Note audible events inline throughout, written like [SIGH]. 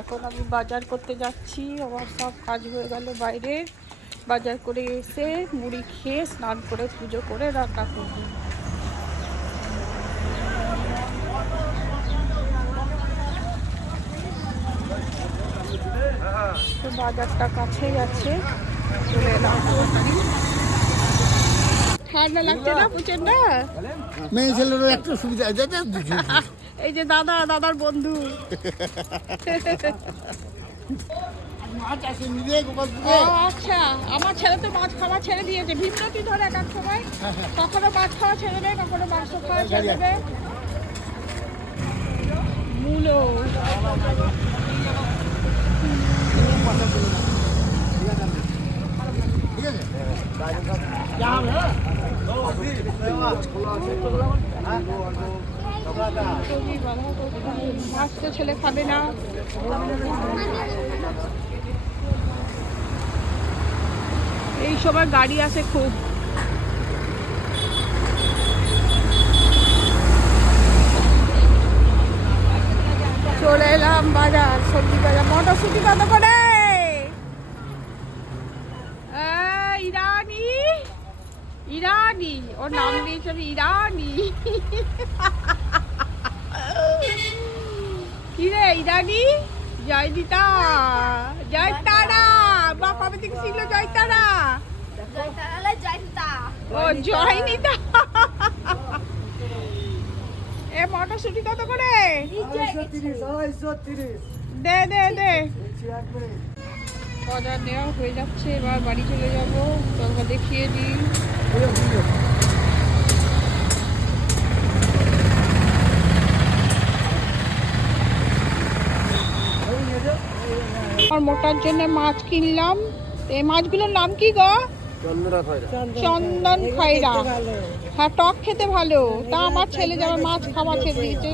এখন আমি বাজার করতে যাচ্ছি। আমার সব কাজ হয়ে গেল বাইরে। বাজার করে এসে মুড়ি খেয়ে স্নান করে পুজো করে রান্না করব। বাজারটা কাছেই আছে চলে এলাম। ঠান্ডা লাগছে না প্রচণ্ড? মেয়ে ছেলেরও একটু সুবিধা আছে। [LAUGHS] এই যে দাদা দাদার বন্ধু। আচ্ছা। আমার ছেলে তো মাছ খাওয়া ছেড়ে দিয়েছে। ভিন্নতি ধরে এক এক সময়। কখনো মাছ খাওয়া ছেড়ে দেয় কখনো মাংস খাওয়া ছেড়ে দেবে মূলো ঠিক আছে যা হবে হ্যাঁ? কপি, বাঁধাকপি, মাছ তো ছেলে খাবে না এই সময় গাড়ি আছে খুব। চলে এলাম বাজার সবজি বাজার মটরশুটি কত করে এই, ইরানি ইরানি ওর নাম দিয়েছে আমি ইরানি। কি রে ইরানি? জয় দিতা জয় তারা বা কবে থেকে শিখলো জয় তারা ও জয় নিতা এ, মটরশুটি কত করে? দে দে দে। বাজার নেওয়া হয়ে যাচ্ছে, এবার বাড়ি চলে যাব। তোমাকে দেখিয়ে দিই। মোটার জন্য মাছ কিনলাম। এই মাছগুলোর নাম কি গো? চন্দন খয়রা। হ্যাঁ টক খেতে ভালো। তা আমার ছেলে যাবে মাছ খাওয়া ছেড়ে দিয়েছে।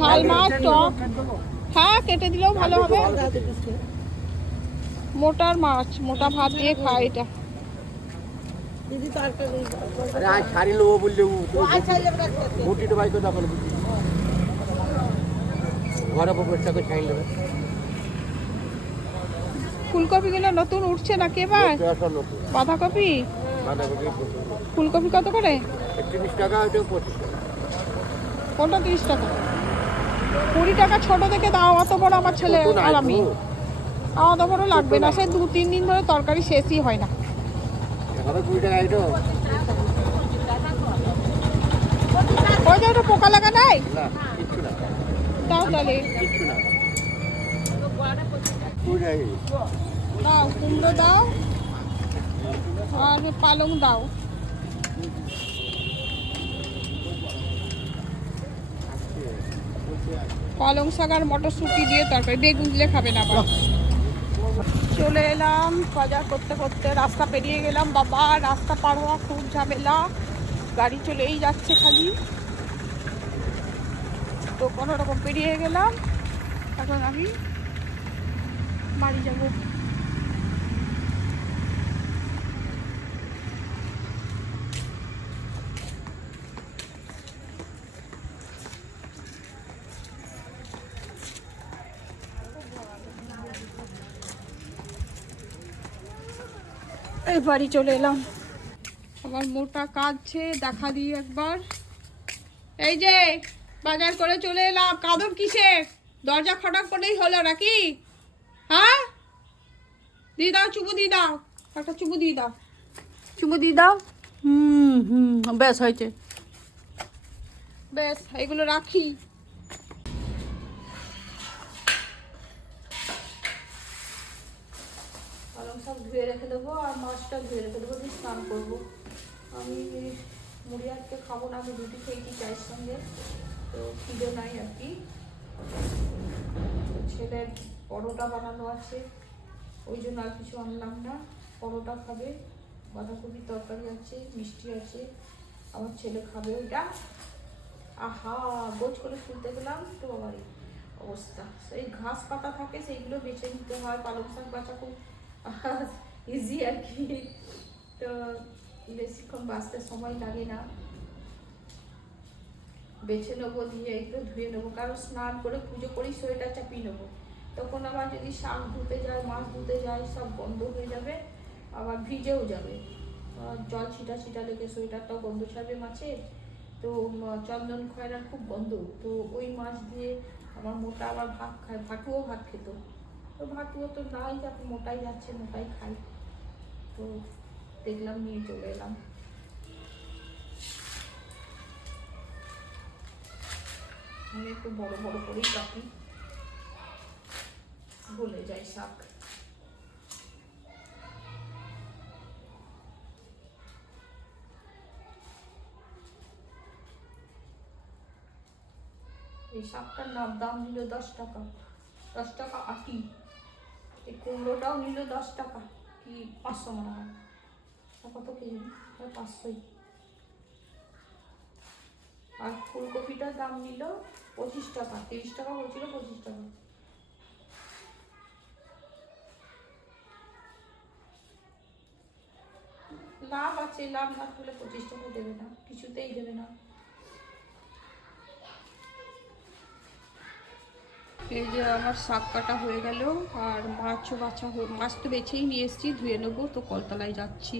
ঝাল মাছ টক। হ্যাঁ কেটে দিলেও ভালো হবে। মোটার মাছ মোটা ভাত দিয়ে খায় এটা। ঘরে করে শাড়ি নেবে। ফুলকপিগুলো নতুন উঠছে না কে নতুন বাঁধাকপি? ফুলকপি কত করে? টাকা কোনটা তিরিশ টাকা? কুড়ি টাকা ছোট থেকে দাও অত বড় আমার ছেলে আর আমি। অত বড় লাগবে না সে দু তিন দিন ধরে তরকারি শেষই হয় না। ওই যে ওটা পোকা লাগা নাই? দাও তাহলে। দাও, কুমড়ো দাও, আর পালং দাও। পালং শাক আর মটরশুঁটি দিয়ে তরকারি, বেগুন দিলে খাবে না আবার চলে এলাম বাজার করতে করতে, রাস্তা পেরিয়ে গেলাম বাবা, রাস্তা পার হওয়া খুব ঝামেলা, গাড়ি চলেই যাচ্ছে খালি। তো কোনো রকম পেরিয়ে গেলাম, এখন আমি বাড়ি যাব। বাড়ি চলে এলাম। আমার মোটা কাঁদছে, দেখা দিই একবার। এই যে, বাজার করে চলে এলাম। কাঁদন কিসে দরজা খটাক করলেই হলো নাকি? দিয়ে দাও চুমু দিয়ে দাও। একটা চুমু দিয়ে দাও। চুমু দিয়ে দাও। হুম হুম বেশ হয়েছে। বেশ এগুলো রাখি। পালং শাক ধুয়ে রেখে দেবো আর মাছটা ধুয়ে রেখে দেবো দিয়ে স্নান করব। আমি মুড়ি আজকে খাব না আমি রুটি খেয়েছি চায়ের সঙ্গে তো খিদে নাই আর কি। ছেলের পরোটা বানানো আছে। ওই জন্য আর কিছু আনলাম না। পরোটা খাবে, বাঁধাকপির তরকারি আছে, মিষ্টি আছে, আমার ছেলে খাবে ওইটা। আহা, গোছ করে তুলতে গেলাম তো বাবারই অবস্থা। এই ঘাস পাতা থাকে, সেইগুলো বেছে নিতে হয়, পালং শাক বাছা খুব [LAUGHS] ইজি আর কি। তো বেশিক্ষণ বাঁচতে সময় লাগে না। বেছে নেব, দিয়ে এগুলো ধুয়ে নেব, কারণ স্নান করে পুজো করি সোয়েটার চাপিয়ে নেব। তখন আবার যদি শাক ধুতে যায়, মাছ ধুতে যায়, সব বন্ধ হয়ে যাবে, আবার ভিজেও যাবে। জল ছিটা ছিটা লেগে সোয়েটারটাও গন্ধ ছাড়বে মাছের তো চন্দন খয়রার খুব গন্ধ। তো ওই মাছ দিয়ে আমার মোটা আবার ভাত খায়, ভাটুও ভাত খেত। তো ভাটুও তো নাই যাতে মোটাই যাচ্ছে, মোটাই খাই তো দেখলাম, নিয়ে চলে এলাম। আমি একটু বড় বড় করেই কাটি। গলে যায় শাক এই শাকটার নাম দাম নিল দশ টাকা। দশ টাকা আটি। এই কুমড়োটাও নিল দশ টাকা। কি পাঁচশো মনে হয়। কত কেজি পাঁচশোই। আর ফুলকপিটার দাম নিল পঁচিশ টাকা। তিরিশ টাকা বলছিল পঁচিশ টাকা। লাভ আছে লাভ না করলে পঁচিশ টাকা দেবে না, কিছুতেই দেবে না। এই যে আমার শাক কাটা হয়ে গেল, আর মাছও বাছা মাছ তো বেছেই নিয়ে এসেছি, ধুয়ে নেব, তো কলতলায় যাচ্ছি।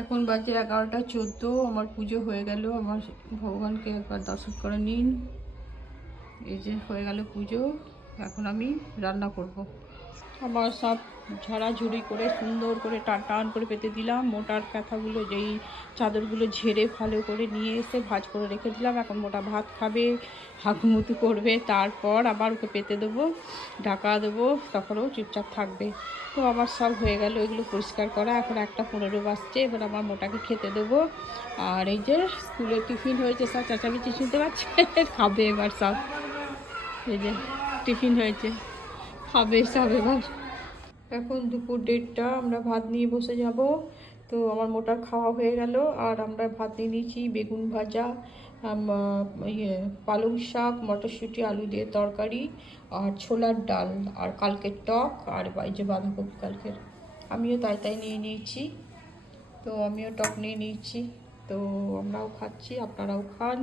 এখন বাজে এগারোটা, চোদ্দ, আমার পুজো হয়ে গেল, আমার ভগবানকে একবার দর্শন করে নিন এই যে হয়ে গেল পুজো, এখন আমি রান্না করব। আমার সব ঝাড়াঝুড়ি করে, সুন্দর করে টান টান করে পেতে দিলাম। মোটার কাঁথাগুলো যেই চাদরগুলো ঝেড়ে ভালো করে নিয়ে এসে ভাজ করে রেখে দিলাম। এখন মোটা ভাত খাবে, হাঁকুমুতু করবে। তারপর আবার ওকে পেতে দেবো, ঢাকা দেবো, তখনও চুপচাপ থাকবে। তো আমার সব হয়ে গেল, এগুলো পরিষ্কার করা। এখন একটা পনেরো বাজছে, এবার আমার মোটাকে খেতে দেবো। আর এই যে স্কুলে টিফিন হয়েছে সব চেঁচামেচি শুনতে পাচ্ছে? খাবে এবার সব। এই যে টিফিন হয়েছে, খাবে সব এবার। এখন দুপুর দেড়টা, আমরা ভাত নিয়ে বসে যাব। তো আমার মোটা খাওয়া হয়ে গেল, আর আমরা ভাত নিয়ে নিয়েছি বেগুন ভাজা ইয়ে পালং শাক, মটরশুঁটি, আলু দিয়ে তরকারি, আর ছোলার ডাল, আর কালকের টক, আর যে বাঁধাকপি কালকের। আমিও তাই তাই নিয়ে নিয়েছি। তো আমিও টক নিয়ে নিয়েছি। তো আমরাও খাচ্ছি, আপনারাও খান।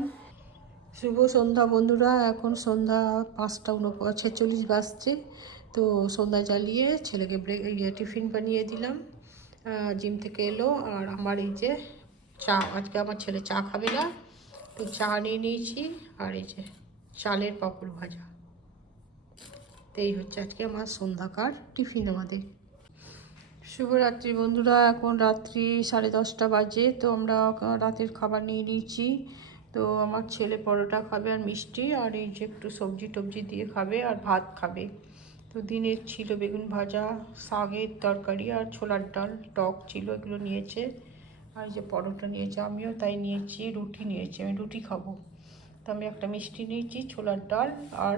শুভ সন্ধ্যা বন্ধুরা, এখন সন্ধ্যা পাঁচটা উন ছেচল্লিশ বাজছে। তো সন্ধ্যা জ্বালিয়ে ছেলেকে ব্রেক ইয়ে টিফিন বানিয়ে দিলাম। জিম থেকে এলো আর আমার এই যে চা, আজকে আমার ছেলে চা খাবে না, তো চা নিয়ে নিয়েছি আর এই যে চালের পাপড় ভাজা। তো এই হচ্ছে আজকে আমার সন্ধ্যাকার টিফিন আমাদের। শুভরাত্রি বন্ধুরা, এখন রাত্রি সাড়ে দশটা বাজে, তো আমরা রাতের খাবার নিয়ে নিয়েছি। তো আমার ছেলে পরোটা খাবে আর মিষ্টি, আর এই যে একটু সবজি টবজি দিয়ে খাবে আর ভাত খাবে। তো দিনের ছিল বেগুন ভাজা শাকের তরকারি আর ছোলার ডাল, টক ছিল, এগুলো নিয়েছে। আর যে পরোটা নিয়েছে, আমিও তাই নিয়েছি, রুটি নিয়েছি, আমি রুটি খাব। তো আমি একটা মিষ্টি নিয়েছি, ছোলার ডাল আর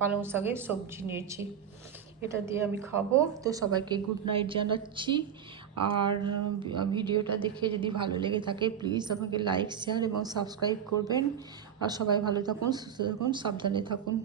পালং শাকের সবজি নিয়েছি। এটা দিয়ে আমি খাব। তো সবাইকে গুড নাইট জানাচ্ছি। আর ভিডিওটা দেখে যদি ভালো লেগে থাকে প্লিজ আমাকে লাইক শেয়ার এবং সাবস্ক্রাইব করবেন। আর সবাই ভালো থাকুন, সুস্থ থাকুন, সাবধানে থাকুন।